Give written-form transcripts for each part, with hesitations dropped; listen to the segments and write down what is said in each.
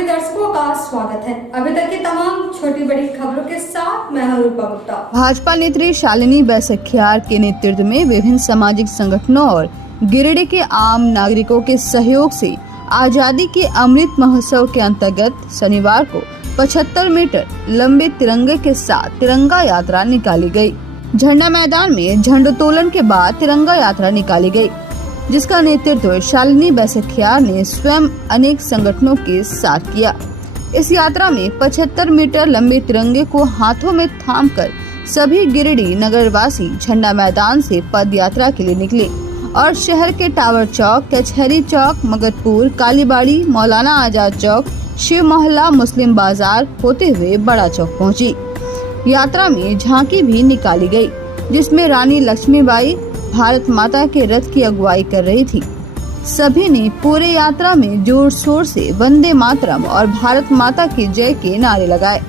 सभी दर्शकों का स्वागत है। अभी तक की तमाम छोटी बड़ी खबरों के साथ मैं हूं रूपा गुप्ता। भाजपा नेत्री शालिनी बैसखियार के नेतृत्व में विभिन्न सामाजिक संगठनों और गिरिडीह के आम नागरिकों के सहयोग से आजादी के अमृत महोत्सव के अंतर्गत शनिवार को 75 मीटर लंबे तिरंगे के साथ तिरंगा यात्रा निकाली गई। झंडा मैदान में झंडोत्तोलन के बाद तिरंगा यात्रा निकाली गई, जिसका नेतृत्व शालिनी बैसखियार ने स्वयं अनेक संगठनों के साथ किया। इस यात्रा में 75 मीटर लंबे तिरंगे को हाथों में थामकर सभी गिरिडीह नगरवासी झंडा मैदान से पद यात्रा के लिए निकले और शहर के टावर चौक, कचहरी चौक, मगतपुर, कालीबाड़ी, मौलाना आजाद चौक, शिव मोहल्ला, मुस्लिम बाजार होते हुए बड़ा चौक पहुंची। यात्रा में झांकी भी निकाली गई, जिसमें रानी लक्ष्मीबाई भारत माता के रथ की अगुवाई कर रही थी। सभी ने पूरे यात्रा में जोर शोर से वंदे मातरम और भारत माता की जय के नारे लगाए।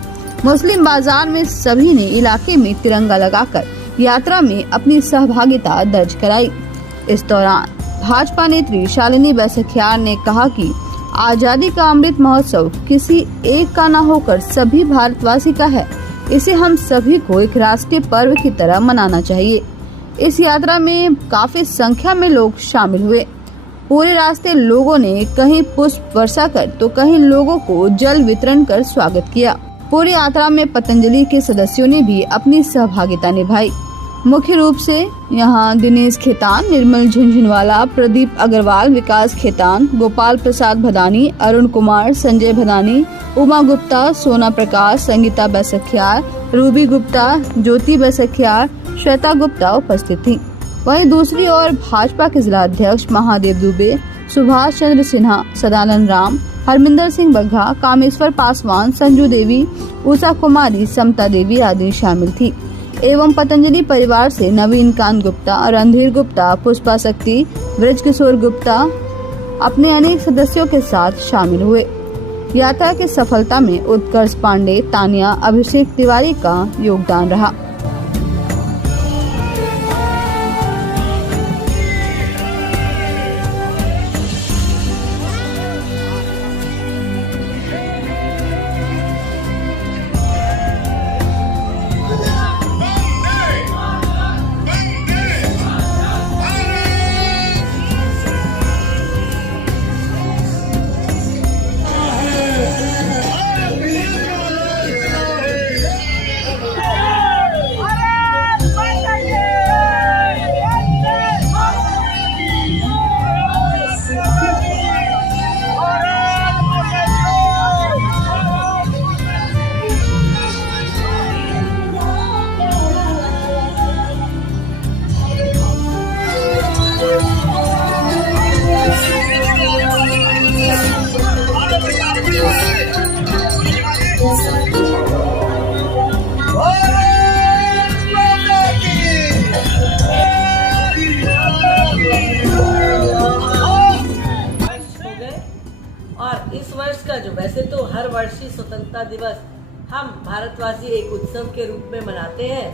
मुस्लिम बाजार में सभी ने इलाके में तिरंगा लगाकर यात्रा में अपनी सहभागिता दर्ज कराई। इस दौरान भाजपा नेत्री शालिनी बैसखियार ने कहा कि आजादी का अमृत महोत्सव किसी एक का न होकर सभी भारतवासी का है। इसे हम सभी को एक राष्ट्रीय पर्व की तरह मनाना चाहिए। इस यात्रा में काफी संख्या में लोग शामिल हुए। पूरे रास्ते लोगों ने कहीं पुष्प वर्षा कर तो कहीं लोगों को जल वितरण कर स्वागत किया। पूरी यात्रा में पतंजलि के सदस्यों ने भी अपनी सहभागिता निभाई। मुख्य रूप से यहां दिनेश खेतान, निर्मल झुंझुनवाला, प्रदीप अग्रवाल, विकास खेतान, गोपाल प्रसाद भदानी, अरुण कुमार, संजय भदानी, उमा गुप्ता, सोना प्रकाश, संगीता बैसखियार, रूबी गुप्ता, ज्योति बैसखियार, श्वेता गुप्ता उपस्थित थी। वहीं दूसरी ओर भाजपा के जिला अध्यक्ष महादेव दुबे, सुभाष चंद्र सिन्हा, सदानंद राम, हरमिंदर सिंह बग्घा, कामेश्वर पासवान, संजू देवी, उषा कुमारी, समता देवी आदि शामिल थी। एवं पतंजलि परिवार से नवीन कांत गुप्ता, रणधीर गुप्ता, पुष्पा शक्ति, ब्रज किशोर गुप्ता अपने अनेक सदस्यों के साथ शामिल हुए। यात्रा की सफलता में उत्कर्ष पांडे, तानिया, अभिषेक तिवारी का योगदान रहा। और इस वर्ष का जो वैसे तो हर वर्षीय स्वतंत्रता दिवस हम भारतवासी एक उत्सव के रूप में मनाते हैं,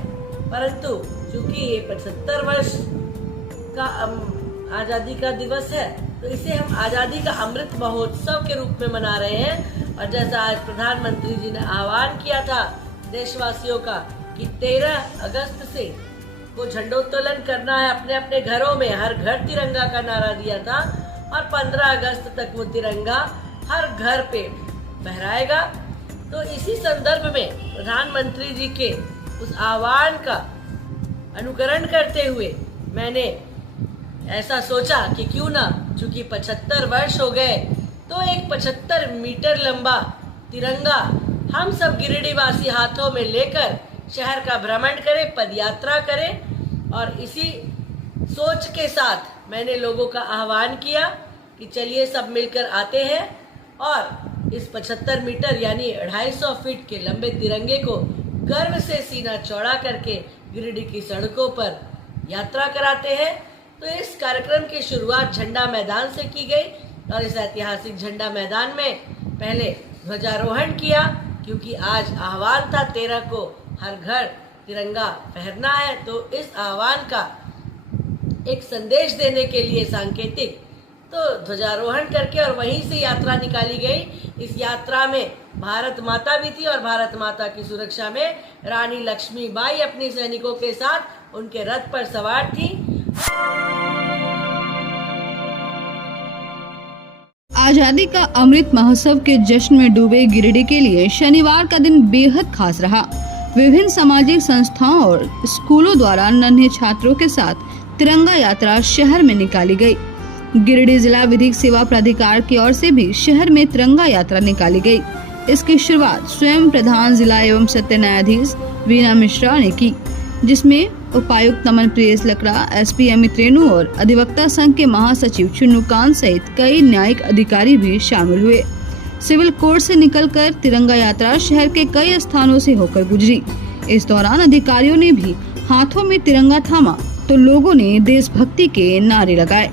परंतु चूंकि ये 75 वर्ष का आजादी का दिवस है, तो इसे हम आजादी का अमृत महोत्सव के रूप में मना रहे हैं। और जैसा आज प्रधानमंत्री जी ने आह्वान किया था देशवासियों का कि 13 अगस्त से वो झंडोत्तोलन करना है अपने अपने घरों में, हर घर तिरंगा का नारा दिया था और 15 अगस्त तक वो तिरंगा हर घर पे फहराएगा। तो इसी संदर्भ में प्रधानमंत्री जी के उस आह्वान का अनुकरण करते हुए मैंने ऐसा सोचा कि क्यों ना, चूंकि 75 वर्ष हो गए, तो एक 75 मीटर लंबा तिरंगा हम सब गिरिडीह वासी हाथों में लेकर शहर का भ्रमण करें, पदयात्रा करें। और इसी सोच के साथ मैंने लोगों का आह्वान किया कि चलिए सब मिलकर आते हैं और इस 75 मीटर यानी 250 फीट के लंबे तिरंगे को गर्व से सीना चौड़ा करके गिरिडीह की सड़कों पर यात्रा कराते हैं। तो इस कार्यक्रम की शुरुआत झंडा मैदान से की गई और इस ऐतिहासिक झंडा मैदान में पहले ध्वजारोहण किया, क्योंकि आज आह्वान था 13 को हर घर तिरंगा फहरना है। तो इस आह्वान का एक संदेश देने के लिए सांकेतिक तो ध्वजारोहण करके और वहीं से यात्रा निकाली गई। इस यात्रा में भारत माता भी थी और भारत माता की सुरक्षा में रानी लक्ष्मीबाई अपने सैनिकों के साथ उनके रथ पर सवार थी। आजादी का अमृत महोत्सव के जश्न में डूबे गिरिडीह के लिए शनिवार का दिन बेहद खास रहा। विभिन्न सामाजिक संस्थाओं और स्कूलों द्वारा नन्हे छात्रों के साथ तिरंगा यात्रा शहर में निकाली गई। गिरिडीह जिला विधिक सेवा प्राधिकार की ओर से भी शहर में तिरंगा यात्रा निकाली गई। इसकी शुरुआत स्वयं प्रधान जिला एवं सत्य न्यायाधीश वीना मिश्रा ने की, जिसमें उपायुक्त नमन प्रियेश लकड़ा, एसपी अमित रेणु और अधिवक्ता संघ के महासचिव चुन्नूकांत सहित कई न्यायिक अधिकारी भी शामिल हुए। सिविल कोर्ट से निकलकर तिरंगा यात्रा शहर के कई स्थानों से होकर गुजरी। इस दौरान अधिकारियों ने भी हाथों में तिरंगा थामा तो लोगों ने देशभक्ति के नारे लगाए।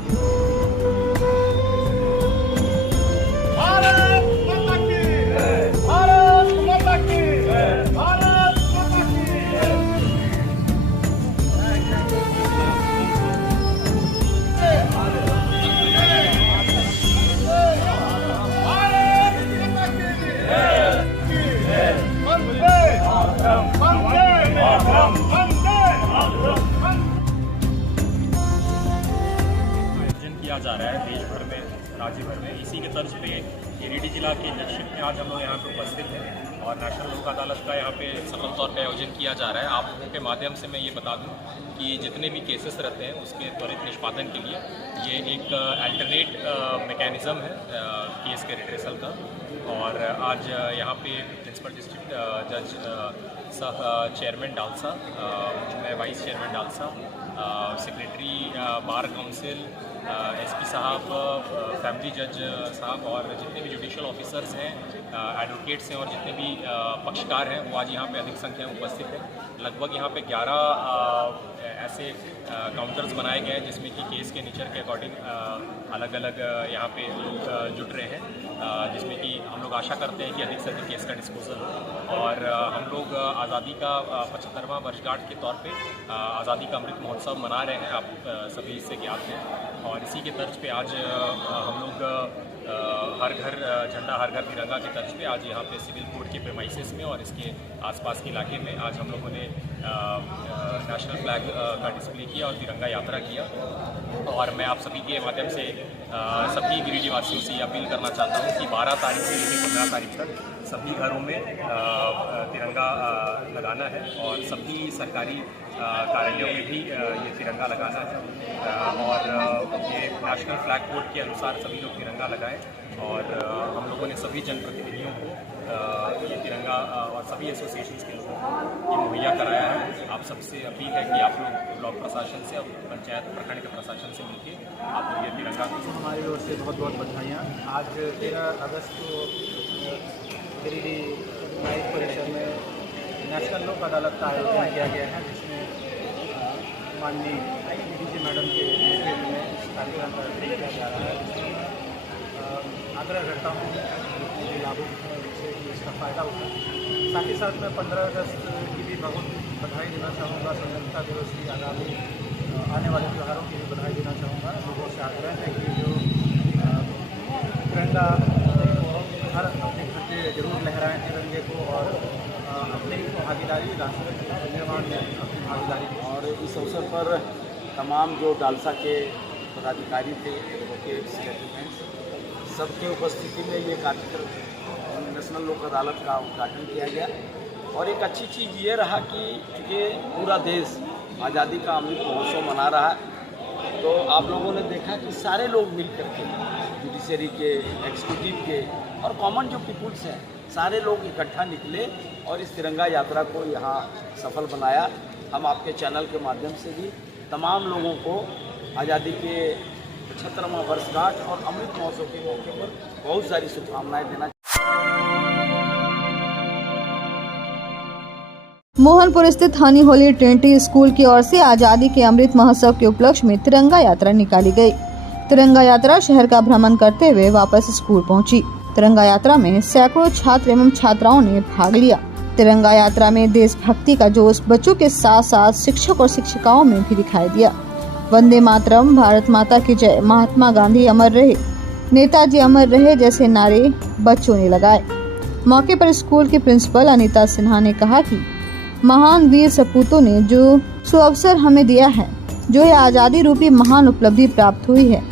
किया जा रहा है देश भर में, राज्य भर में। इसी के तर्ज पे गिरिडीह जिला के जंक्शन में आज हम लोग यहाँ पे उपस्थित हैं और नेशनल लोक अदालत का यहाँ पे सफल तौर पे आयोजन किया जा रहा है। आप लोगों के माध्यम से मैं ये बता दूं कि जितने भी केसेस रहते हैं उसके त्वरित निष्पादन के लिए ये एक अल्टरनेट मैकेनिज़्म है केस के रिड्रेसल का। और आज यहाँ पे प्रिंसिपल डिस्ट्रिक्ट जज चेयरमैन डालसा, मैं vice chairman DALSA, secretary bar council, SP साहब, फैमिली जज साहब और जितने भी जुडिशियल ऑफिसर्स हैं, एडवोकेट्स हैं और जितने भी पक्षकार हैं वो आज यहाँ पे अधिक संख्या में उपस्थित हैं। लगभग यहाँ पे 11 ऐसे काउंटर्स बनाए गए हैं जिसमें कि केस के नेचर के अकॉर्डिंग अलग अलग यहाँ पे लोग जुट रहे हैं, जिसमें कि हम लोग आशा करते हैं कि अधिक से अधिक केस का डिस्पोजल हो। और हम लोग आज़ादी का 75वां वर्षगांठ के तौर पे आज़ादी का अमृत महोत्सव मना रहे हैं, आप सभी इससे ज्ञात हैं। और इसी के तर्ज पे आज हम लोग हर घर झंडा हर घर तिरंगा के तर्ज पे आज यहाँ पे सिविल कोर्ट के प्रेमाइसेस में और इसके आसपास के इलाके में आज हम लोगों ने नेशनल फ्लैग का डिस्प्ले किया और तिरंगा यात्रा किया। और मैं आप सभी के माध्यम से सभी गिरिडीह वासियों से अपील करना चाहता हूँ कि 12 तारीख से लेकर 15 तारीख तक सभी घरों में तिरंगा लगाना है और सभी सरकारी कार्यालयों में भी ये तिरंगा लगाना है। और ये नेशनल फ्लैग कोड के अनुसार सभी लोग तिरंगा लगाएं। और हम लोगों ने सभी जनप्रतिनिधियों को ये तिरंगा और सभी एसोसिएशंस के लोगों को ये मुहैया कराया है। आप सबसे अपील है कि आप लोग ब्लॉक प्रशासन से और पंचायत प्रखंड के प्रशासन से मिलकर आप लोग ये तिरंगा हमारी ओर से बहुत बहुत बधाइयाँ। आज 13 अगस्त को गिरिडीह न्यायिक परिसर में नेशनल लोक अदालत का आयोजन किया गया है, जिसमें माननीय डीजी मैडम के नेतृत्व में इस कार्यक्रम का आयोजन किया जा रहा है, जिसमें आग्रह करता हूँ जितने भी लाभुक हैं उनसे कि इसका फ़ायदा उठाएं। साथ ही साथ मैं 15 अगस्त की भी बहुत बधाई देना चाहूँगा, स्वतंत्रता दिवस की आगामी आने वाले त्योहारों की भी बधाई देना चाहूँगा। लोगों से आग्रह है कि जो तिरंगा हर अपने घर से जरूर लहराएं तिरंगे को और अपनी भागीदारी राष्ट्र निर्माण में अपनी भागीदारी। और इस अवसर पर तमाम जो डालसा के पदाधिकारी थे, एडवोकेट्स, जजमेंट्स, सबकी उपस्थिति में ये कार्यक्रम नेशनल लोक अदालत का उद्घाटन किया गया। और एक अच्छी चीज़ ये रहा कि चूँकि पूरा देश आज़ादी का अमृत महोत्सव मना रहा है, तो आप लोगों ने देखा कि सारे लोग मिल करके जुडिशरी के, एग्जीक्यूटिव के और कॉमन जो पीपुल्स हैं, सारे लोग इकट्ठा निकले और इस तिरंगा यात्रा को यहाँ सफल बनाया। हम आपके चैनल के माध्यम से भी तमाम लोगों को आज़ादी के 75वां वर्षगांठ और अमृत महोत्सव के मौके पर बहुत सारी शुभकामनाएं देना। मोहनपुर स्थित हनी होली ट्रिनिटी स्कूल की ओर से आजादी के अमृत महोत्सव के उपलक्ष्य में तिरंगा यात्रा निकाली गई। तिरंगा यात्रा शहर का भ्रमण करते हुए वापस स्कूल पहुंची। तिरंगा यात्रा में सैकड़ों छात्र एवं छात्राओं ने भाग लिया। तिरंगा यात्रा में देशभक्ति का जोश बच्चों के साथ साथ शिक्षक और शिक्षिकाओं में भी दिखाई दिया। वंदे मातरम, भारत माता की जय, महात्मा गांधी अमर रहे, नेताजी अमर रहे जैसे नारे बच्चों ने लगाए। मौके पर स्कूल की प्रिंसिपल अनीता सिन्हा ने कहा कि महान वीर सपूतों ने जो सुअवसर हमें दिया है, जो यह आज़ादी रूपी महान उपलब्धि प्राप्त हुई है,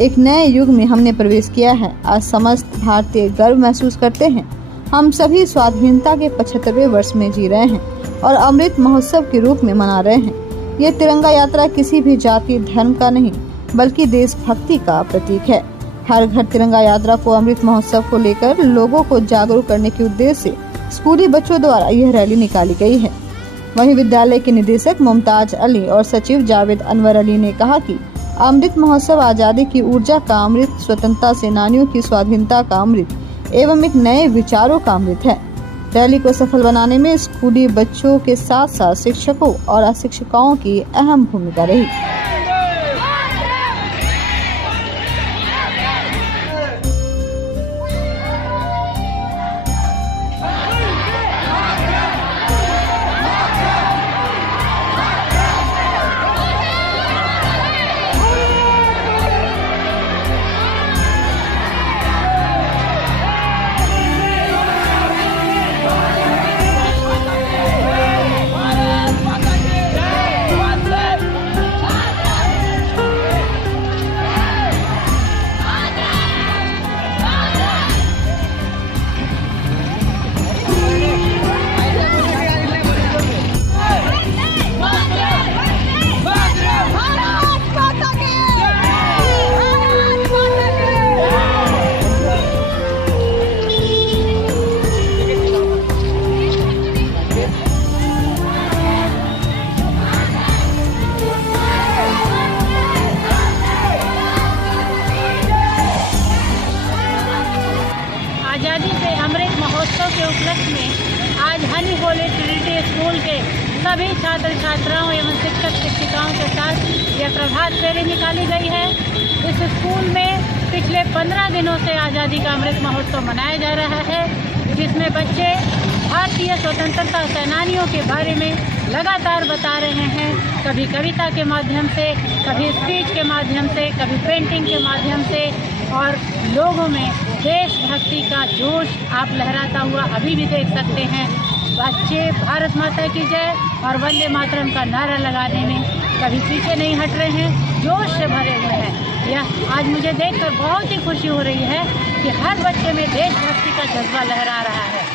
एक नए युग में हमने प्रवेश किया है। आज समस्त भारतीय गर्व महसूस करते हैं। हम सभी स्वाधीनता के 75वें वर्ष में जी रहे हैं और अमृत महोत्सव के रूप में मना रहे हैं। यह तिरंगा यात्रा किसी भी जाति धर्म का नहीं बल्कि देशभक्ति का प्रतीक है। हर घर तिरंगा यात्रा को अमृत महोत्सव को लेकर लोगों को जागरूक करने के उद्देश्य से स्कूली बच्चों द्वारा यह रैली निकाली गई है। वहीं विद्यालय के निदेशक मुमताज अली और सचिव जावेद अनवर अली ने कहा कि अमृत महोत्सव आजादी की ऊर्जा का अमृत, स्वतंत्रता सेनानियों की स्वाधीनता का अमृत एवं एक नए विचारों का अमृत है। रैली को सफल बनाने में स्कूली बच्चों के साथ साथ शिक्षकों और अशिक्षिकाओं की अहम भूमिका रही। आज़ादी से अमृत महोत्सव के उपलक्ष्य में आज हनी होली ट्रिनिटी स्कूल के सभी छात्र छात्राओं एवं शिक्षक शिक्षिकाओं के साथ यह प्रभात फेरी निकाली गई है। इस स्कूल में पिछले 15 दिनों से आज़ादी का अमृत महोत्सव मनाया जा रहा है, जिसमें बच्चे भारतीय स्वतंत्रता सेनानियों के बारे में लगातार बता रहे हैं, कभी कविता के माध्यम से, कभी स्पीच के माध्यम से, कभी पेंटिंग के माध्यम से, और लोगों में देशभक्ति का जोश आप लहराता हुआ अभी भी देख सकते हैं। बच्चे भारत माता की जय और वंदे मातरम का नारा लगाने में कभी पीछे नहीं हट रहे हैं, जोश से भरे हुए हैं। यह आज मुझे देखकर बहुत ही खुशी हो रही है कि हर बच्चे में देशभक्ति का जज्बा लहरा रहा है।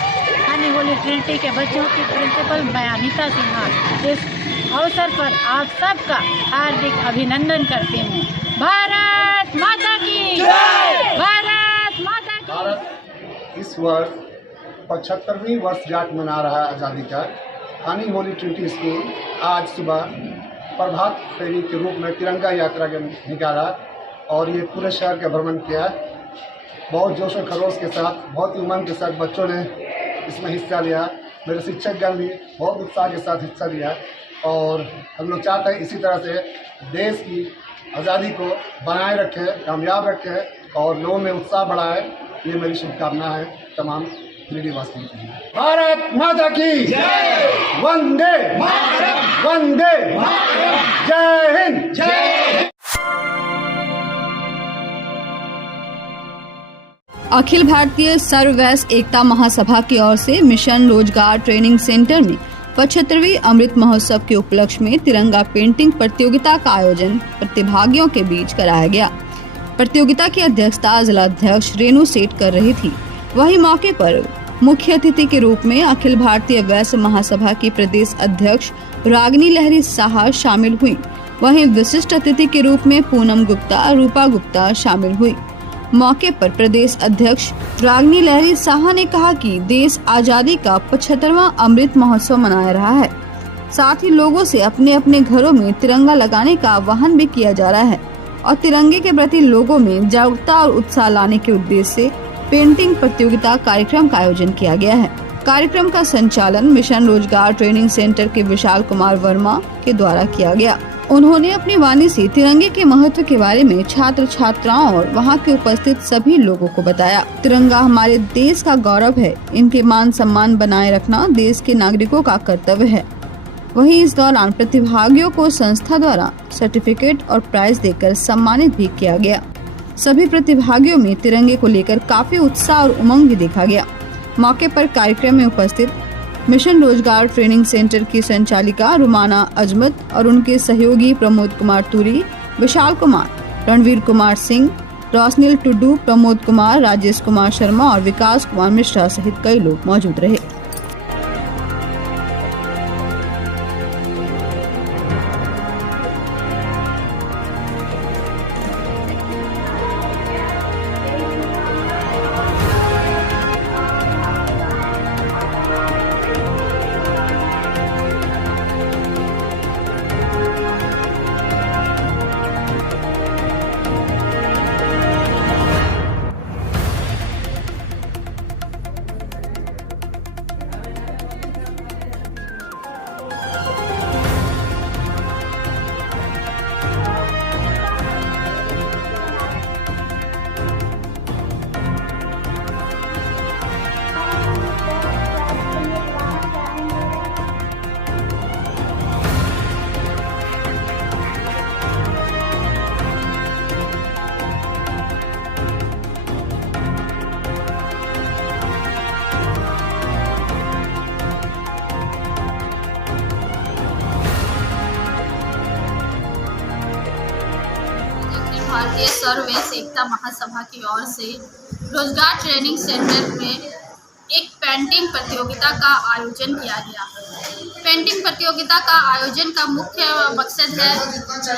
हनी होली ट्रिनिटी के बच्चों की प्रिंसिपल मैं अनीता सिन्हा इस अवसर पर आप सबका हार्दिक अभिनंदन करती हूँ। भारत माता की जय! भारत माता की। भारत इस वर्ष 75वीं वर्षगांठ मना रहा है आज़ादी का। हनी होली ट्रिनिटी स्कूल आज सुबह प्रभात फेरी के रूप में तिरंगा यात्रा के निकाला और ये पूरे शहर का भ्रमण किया। बहुत जोश और खरोश के साथ, बहुत ही उमंग के साथ बच्चों ने इसमें हिस्सा लिया। मेरे शिक्षकगण भी बहुत उत्साह के साथ हिस्सा लिया और हम लोग चाहते हैं इसी तरह से देश की आज़ादी को बनाए रखें, कामयाब रखें और लोगों में उत्साह बढ़ाए। ये मेरी शुभकामना है तमाम वासियों के लिए। भारत माता की जय! वंदे मातरम! वंदे मातरम! जय हिंद! जय! अखिल भारतीय सर्व वैश्य एकता महासभा की ओर से मिशन रोजगार ट्रेनिंग सेंटर में 75वीं अमृत महोत्सव के उपलक्ष्य में तिरंगा पेंटिंग प्रतियोगिता का आयोजन प्रतिभागियों के बीच कराया गया। प्रतियोगिता की अध्यक्षता जिलाध्यक्ष रेणु सेठ कर रही थी। वहीं मौके पर मुख्य अतिथि के रूप में अखिल भारतीय वैश्य महासभा की प्रदेश अध्यक्ष रागिनी लहरी साहा शामिल हुई। वहीं विशिष्ट अतिथि के रूप में पूनम गुप्ता, रूपा गुप्ता शामिल हुई। मौके पर प्रदेश अध्यक्ष रागिनी लहरी साहा ने कहा कि देश आजादी का 75वां अमृत महोत्सव मना रहा है। साथ ही लोगों से अपने अपने घरों में तिरंगा लगाने का आह्वान भी किया जा रहा है और तिरंगे के प्रति लोगों में जागरूकता और उत्साह लाने के उद्देश्य से पेंटिंग प्रतियोगिता कार्यक्रम का आयोजन किया गया है। कार्यक्रम का संचालन मिशन रोजगार ट्रेनिंग सेंटर के विशाल कुमार वर्मा के द्वारा किया गया। उन्होंने अपनी वाणी से तिरंगे के महत्व के बारे में छात्र छात्राओं और वहां के उपस्थित सभी लोगों को बताया। तिरंगा हमारे देश का गौरव है, इनके मान सम्मान बनाए रखना देश के नागरिकों का कर्तव्य है। वहीं इस दौरान प्रतिभागियों को संस्था द्वारा सर्टिफिकेट और प्राइज देकर सम्मानित भी किया गया। सभी प्रतिभागियों में तिरंगे को लेकर काफी उत्साह और उमंग भी देखा गया। मौके पर कार्यक्रम में उपस्थित मिशन रोजगार ट्रेनिंग सेंटर की संचालिका रुमाना अजमत और उनके सहयोगी प्रमोद कुमार तुरी, विशाल कुमार, रणवीर कुमार सिंह, रोशनील टुडू, प्रमोद कुमार, राजेश कुमार शर्मा और विकास कुमार मिश्रा सहित कई लोग मौजूद रहे। भारतीय सर्ववेश एकता महासभा की ओर से रोजगार ट्रेनिंग सेंटर में एक पेंटिंग प्रतियोगिता का आयोजन किया गया। पेंटिंग प्रतियोगिता का आयोजन का मुख्य मकसद है,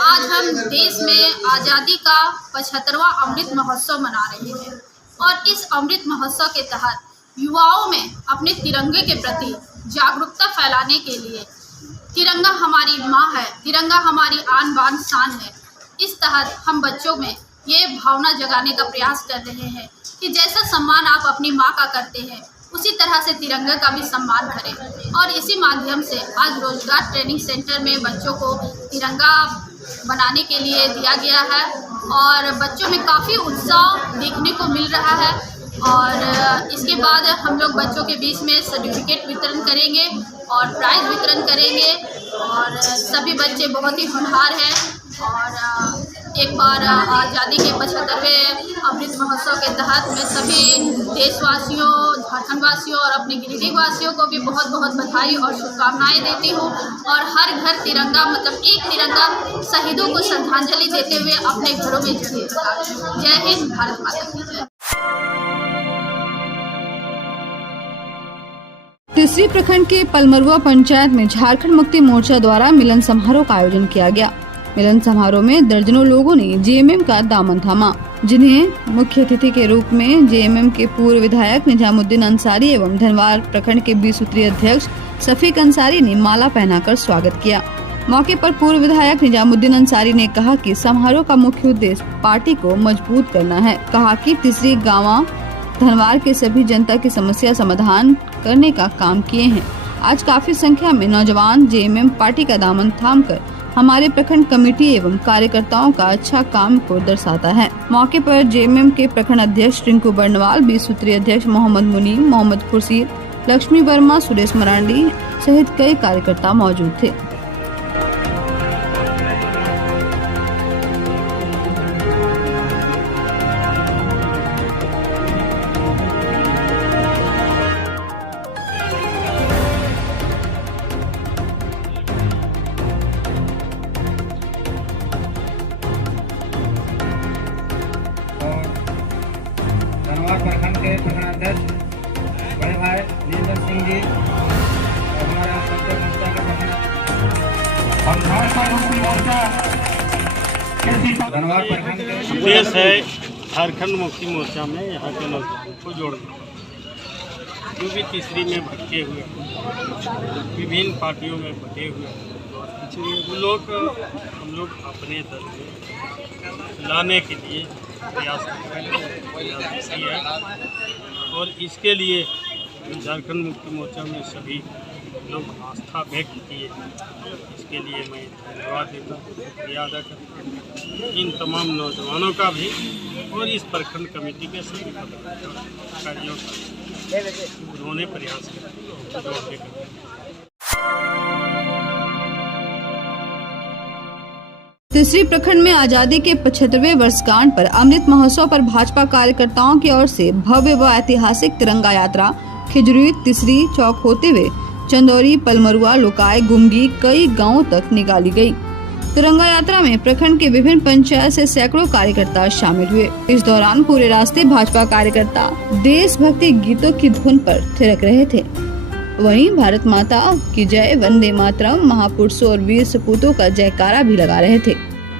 आज हम देश में आज़ादी का 75वां अमृत महोत्सव मना रहे हैं और इस अमृत महोत्सव के तहत युवाओं में अपने तिरंगे के प्रति जागरूकता फैलाने के लिए, तिरंगा हमारी माँ है, तिरंगा हमारी आन बान शान है, इस तहत हम बच्चों में ये भावना जगाने का प्रयास कर रहे हैं कि जैसा सम्मान आप अपनी माँ का करते हैं उसी तरह से तिरंगे का भी सम्मान करें। और इसी माध्यम से आज रोजगार ट्रेनिंग सेंटर में बच्चों को तिरंगा बनाने के लिए दिया गया है और बच्चों में काफ़ी उत्साह देखने को मिल रहा है। और इसके बाद हम लोग बच्चों के बीच में सर्टिफिकेट वितरण करेंगे और प्राइज वितरण करेंगे और सभी बच्चे बहुत ही होनहार हैं। और एक बार आज़ादी के 75वें अमृत महोत्सव के तहत मैं सभी देशवासियों, झारखंड वासियों और अपने गिरिडीह वासियों को भी बहुत बहुत बधाई और शुभकामनाएं देती हूँ। और हर घर तिरंगा, मतलब एक तिरंगा शहीदों को श्रद्धांजलि देते हुए अपने घरों में जरूर लगाएं। जय हिंद, भारत माता की जय। तीसरी प्रखंड के पलमरुआ पंचायत में झारखंड मुक्ति मोर्चा द्वारा मिलन समारोह का आयोजन किया गया। मिलन समारोह में दर्जनों लोगों ने जेएमएम का दामन थामा, जिन्हें मुख्य अतिथि के रूप में जेएमएम के पूर्व विधायक निजामुद्दीन अंसारी एवं धनवार प्रखंड के 20 सूत्रीय अध्यक्ष शफीक अंसारी ने माला पहनाकर स्वागत किया। मौके पर पूर्व विधायक निजामुद्दीन अंसारी ने कहा कि समारोह का मुख्य उद्देश्य पार्टी को मजबूत करना है। कहा कि तीसरी गांव धनवार के सभी जनता की समस्या समाधान करने का काम किए हैं। आज काफी संख्या में नौजवान जेएमएम पार्टी का दामन थामकर हमारे प्रखंड कमेटी एवं कार्यकर्ताओं का अच्छा काम को दर्शाता है। मौके पर जेएमएम के प्रखंड अध्यक्ष रिंकू बर्नवाल, 20 सूत्रीय अध्यक्ष मोहम्मद मुनीम, मोहम्मद खुर्शीद, लक्ष्मी वर्मा, सुरेश मरांडी सहित कई कार्यकर्ता मौजूद थे। धनवार प्रखंड के प्रखंड अध्यक्ष बड़े भाई नीलम सिंह जी और हमारा सबके मोर्चा के धनवार प्रखंड के उद्देश्य है झारखंड मुक्ति मोर्चा में यहाँ के लोगों को जोड़ना, जो भी तीसरी में भटके हुए, विभिन्न पार्टियों में बटे हुए वो लोग हम लोग अपने दल में लाने के लिए प्रयास किया है। और इसके लिए झारखंड मुक्ति मोर्चा में सभी लोग आस्था व्यक्त किए, इसके लिए मैं धन्यवाद देता हूँ, शुक्रिया अदा करता हूँ इन तमाम नौजवानों का भी और इस प्रखंड कमेटी के सभी पदाधिकारियों का। उन्होंने प्रयास किया जोड़ने का। तीसरी प्रखंड में आजादी के 75वें वर्षगांठ पर अमृत महोत्सव पर भाजपा कार्यकर्ताओं की ओर से भव्य व ऐतिहासिक तिरंगा यात्रा खिजरी तीसरी चौक होते हुए चंदौरी, पलमरुआ, लोकाय, गुमगी कई गांवों तक निकाली गई। तिरंगा यात्रा में प्रखंड के विभिन्न पंचायत से सैकड़ों कार्यकर्ता शामिल हुए। इस दौरान पूरे रास्ते भाजपा कार्यकर्ता देशभक्ति गीतों की धुन पर थिरक रहे थे। वहीं भारत माता की जय, वंदे मातरम, महापुरुषों और वीर सपूतों का जयकारा भी लगा रहे थे।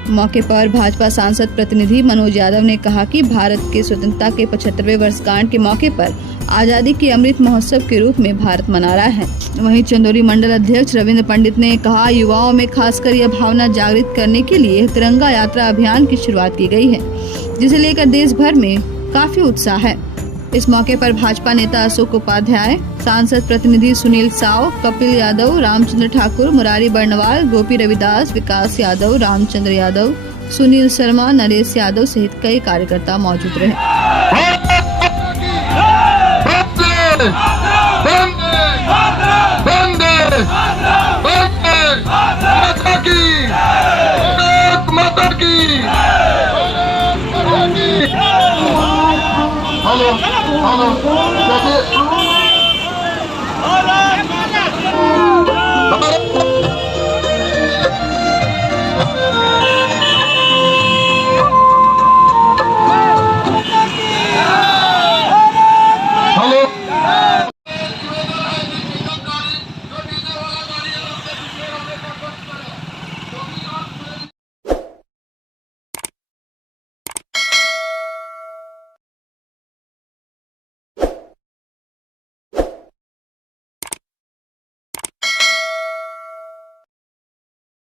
मौके पर भाजपा सांसद प्रतिनिधि मनोज यादव ने कहा कि भारत के स्वतंत्रता के 75वें वर्षगांठ के मौके पर आजादी के अमृत महोत्सव के रूप में भारत मना रहा है। वहीं चंदौरी मंडल अध्यक्ष रविंद्र पंडित ने कहा, युवाओं में खासकर यह भावना जागृत करने के लिए तिरंगा यात्रा अभियान की शुरुआत की गई है, जिसे लेकर देश भर में काफी उत्साह है। इस मौके पर भाजपा नेता अशोक उपाध्याय, सांसद प्रतिनिधि सुनील साव, कपिल यादव, रामचंद्र ठाकुर, मुरारी बर्नवाल, गोपी रविदास, विकास यादव, रामचंद्र यादव, सुनील शर्मा, नरेश यादव सहित कई कार्यकर्ता मौजूद रहे।